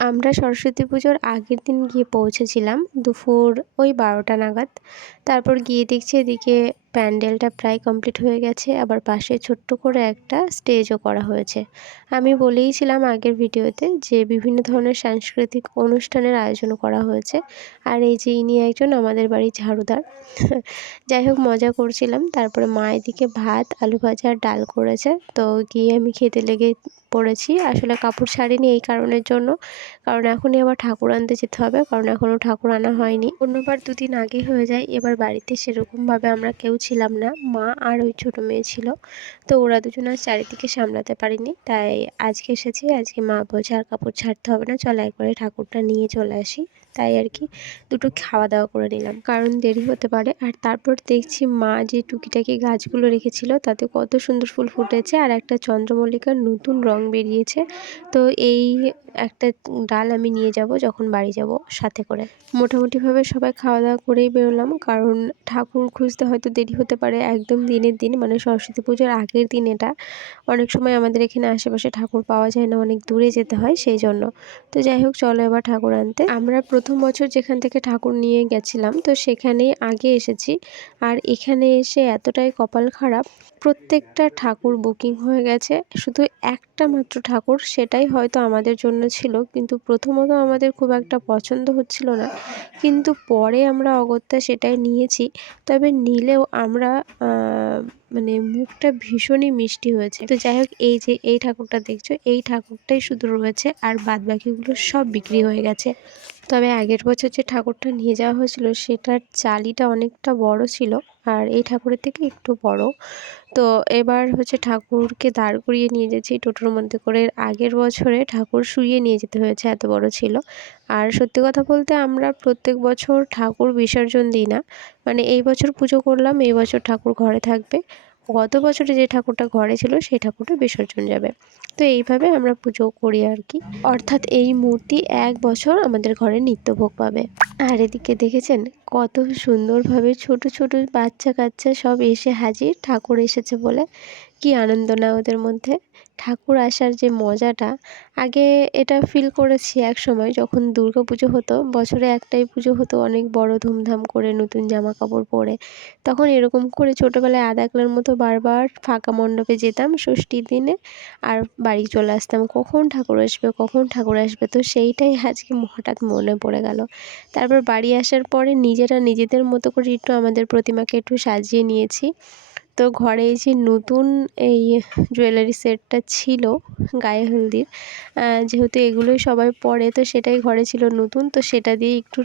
আমরা সরস্বতী পুজোর আগের দিন গিয়ে পৌঁছেছিলাম দুপুর ওই বারোটা নাগাদ। তারপর গিয়ে দেখছি এদিকে প্যান্ডেলটা প্রায় কমপ্লিট হয়ে গেছে, আবার পাশে ছোট্ট করে একটা স্টেজও করা হয়েছে। আমি বলেইছিলাম আগের ভিডিওতে যে বিভিন্ন ধরনের সাংস্কৃতিক অনুষ্ঠানের আয়োজন করা হয়েছে। আর এই যে ইনি একজন আমাদের বাড়ির ঝাড়ুদার, যাই হোক মজা করছিলাম। তারপরে মা এদিকে ভাত, আলু ভাজা আর ডাল করেছে। তো গিয়ে আমি খেতে লেগে পড়েছি। আসলে কাপড় ছাড়িনি এই কারণের জন্য। কারণ এখনই আবার ঠাকুর আনতে যেতে হবে। কারণ এখনও ঠাকুর আনা হয়নি। অন্যবার দুদিন আগে হয়ে যায়, এবার বাড়িতে সেরকমভাবে আমরা কেউ ছিলাম না, মা আর ওই ছোটো মেয়ে ছিল। তো ওরা দুজন আর চারিদিকে সামলাতে পারিনি। তাই আজকে এসেছি, আজকে মা বলছে আর কাপড় ছাড়তে হবে না, চলো একবারে ঠাকুরটা নিয়ে চলে আসি। তাই আর কি দুটো খাওয়া দাওয়া করে নিলাম। কারণ দেরি হতে পারে। আর তারপর দেখছি মা যে টুকিটাকি গাছগুলো রেখেছিল, তাতে কত সুন্দর ফুল ফুটেছে আর একটা চন্দ্রমল্লিকার নতুন রং বেরিয়েছে। তো এই একটা ডাল আমি নিয়ে যাব যখন বাড়ি যাব সাথে করে। মোটামুটিভাবে সবাই খাওয়া দাওয়া করেই বেরোলাম। কারণ ঠাকুর খুঁজতে হয়তো দেরি হতে পারে। একদম দিনের দিন মানে সরস্বতী পুজোর আগের দিন এটা। অনেক সময় আমাদের এখানে আশেপাশে ঠাকুর পাওয়া যায় না, অনেক দূরে যেতে হয় সেই জন্য। তো যাই হোক, চলো এবার ঠাকুর আনতে। আমরা প্রথম বছর যেখান থেকে ঠাকুর নিয়ে গেছিলাম, তো সেখানেই আগে এসেছি। আর এখানে এসে এতটাই কপাল খারাপ, প্রত্যেকটা ঠাকুর বুকিং হয়ে গেছে। শুধু একটা মাত্র ঠাকুর, সেটাই হয়তো আমাদের জন্য ছিল, কিন্তু প্রথমত আমাদের খুব একটা পছন্দ হচ্ছিল না। কিন্তু পরে আমরা অগত্যা সেটাই নিয়েছি, তবে নিলেও আমরা মানে মুখটা ভীষণই মিষ্টি হয়েছে। তো যাই হোক, এই যে এই ঠাকুরটা দেখছ, এই ঠাকুরটাই শুধু রয়েছে, আর বাদ বাকিগুলো সব বিক্রি হয়ে গেছে। তবে আগের বছর যে ঠাকুরটা নিয়ে যাওয়া হয়েছিল, সেটার চালিটা অনেকটা বড় ছিল আর এই ঠাকুরের থেকে একটু বড়। তো এবার হচ্ছে ঠাকুরকে দাঁড় করিয়ে নিয়ে যাচ্ছি টোটোর মধ্যে করে। আগের বছরে ঠাকুর শুইয়ে নিয়ে যেতে হয়েছে, এত বড় ছিল। আর সত্যি কথা বলতে আমরা প্রত্যেক বছর ঠাকুর বিসর্জন দিই না। মানে এই বছর পুজো করলাম, এই বছর ঠাকুর ঘরে থাকবে। গত বছরে যে ঠাকুরটা ঘরে ছিল, সেই ঠাকুরটা বিসর্জন যাবে। তো এইভাবে আমরা পুজো করি আর কি। অর্থাৎ এই মূর্তি এক বছর আমাদের ঘরে নিত্যভোগ পাবে। আর এদিকে দেখেছেন কত সুন্দরভাবে ছোট ছোট বাচ্চা কাচ্চা সব এসে হাজির। ঠাকুর এসেছে বলে কি আনন্দ না ওদের মধ্যে। ঠাকুর আসার যে মজাটা, আগে এটা ফিল করেছি এক সময় যখন দুর্গা পুজো হতো, বছরে একটাই পুজো হতো অনেক বড় ধুমধাম করে নতুন জামা কাপড় পরে। তখন এরকম করে ছোটোবেলায় আধা একলার মতো বারবার ফাঁকা মণ্ডপে যেতাম ষষ্ঠীর দিনে আর বাড়ি চলে আসতাম। কখন ঠাকুর আসবে, কখন ঠাকুর আসবে? তো সেইটাই আজকে হঠাৎ মনে পড়ে গেল। তারপর বাড়ি আসার পরে নিজেরা নিজেদের মতো করে একটু আমাদের প্রতিমাকে একটু সাজিয়ে নিয়েছি। তো ঘরে এই যে নতুন এই জুয়েলারি সেটটা ছিল গায়ে হলদির যেহেতু এগুলোই সবাই পরে, তো সেটাই ঘরে ছিল নতুন, তো সেটা দিয়ে একটু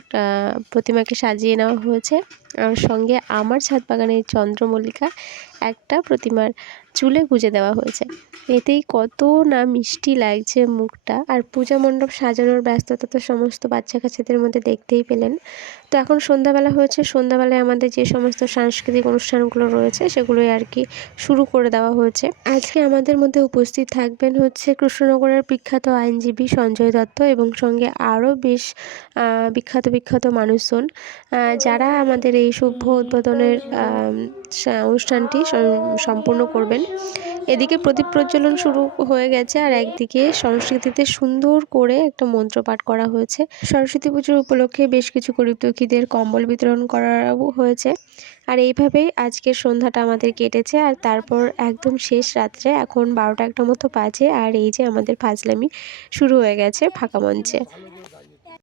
প্রতিমাকে সাজিয়ে নেওয়া হয়েছে। আর সঙ্গে আমার ছাদ বাগানের চন্দ্রমল্লিকা একটা প্রতিমার চুলে গুজে দেওয়া হয়েছে। এতেই কত না মিষ্টি লাগছে মুখটা। আর পূজা মণ্ডপ সাজানোর ব্যস্ততা তো সমস্ত বাচ্চা কাচ্চাদের মধ্যে দেখতেই পেলেন। তো এখন সন্ধ্যাবেলা হয়েছে। সন্ধ্যাবেলায় আমাদের যে সমস্ত সাংস্কৃতিক অনুষ্ঠানগুলো রয়েছে সেগুলোই আর কি শুরু করে দেওয়া হয়েছে। আজকে আমাদের মধ্যে উপস্থিত থাকবেন হচ্ছে কৃষ্ণনগরের বিখ্যাত আইনজীবী সঞ্জয় দত্ত এবং সঙ্গে আরও বেশ বিখ্যাত বিখ্যাত মানুষজন যারা আমাদের এই শুভ উদ্বোধনের অনুষ্ঠানটি সম্পূর্ণ করবেন। এদিকে প্রদীপ প্রজ্বলন শুরু হয়ে গেছে আর একদিকে সংস্কৃতিতে সুন্দর করে একটা মন্ত্র পাঠ করা হয়েছে। সরস্বতী পুজোর উপলক্ষে বেশ কিছু গরিব দুঃখীদের কম্বল বিতরণ করাও হয়েছে। আর এইভাবেই আজকের সন্ধ্যাটা আমাদের কেটেছে আর তারপর একদম শেষ রাত্রে এখন বারোটা একটা মতো বাজে আর এই যে আমাদের ফাজলামি শুরু হয়ে গেছে ফাঁকা মঞ্চে।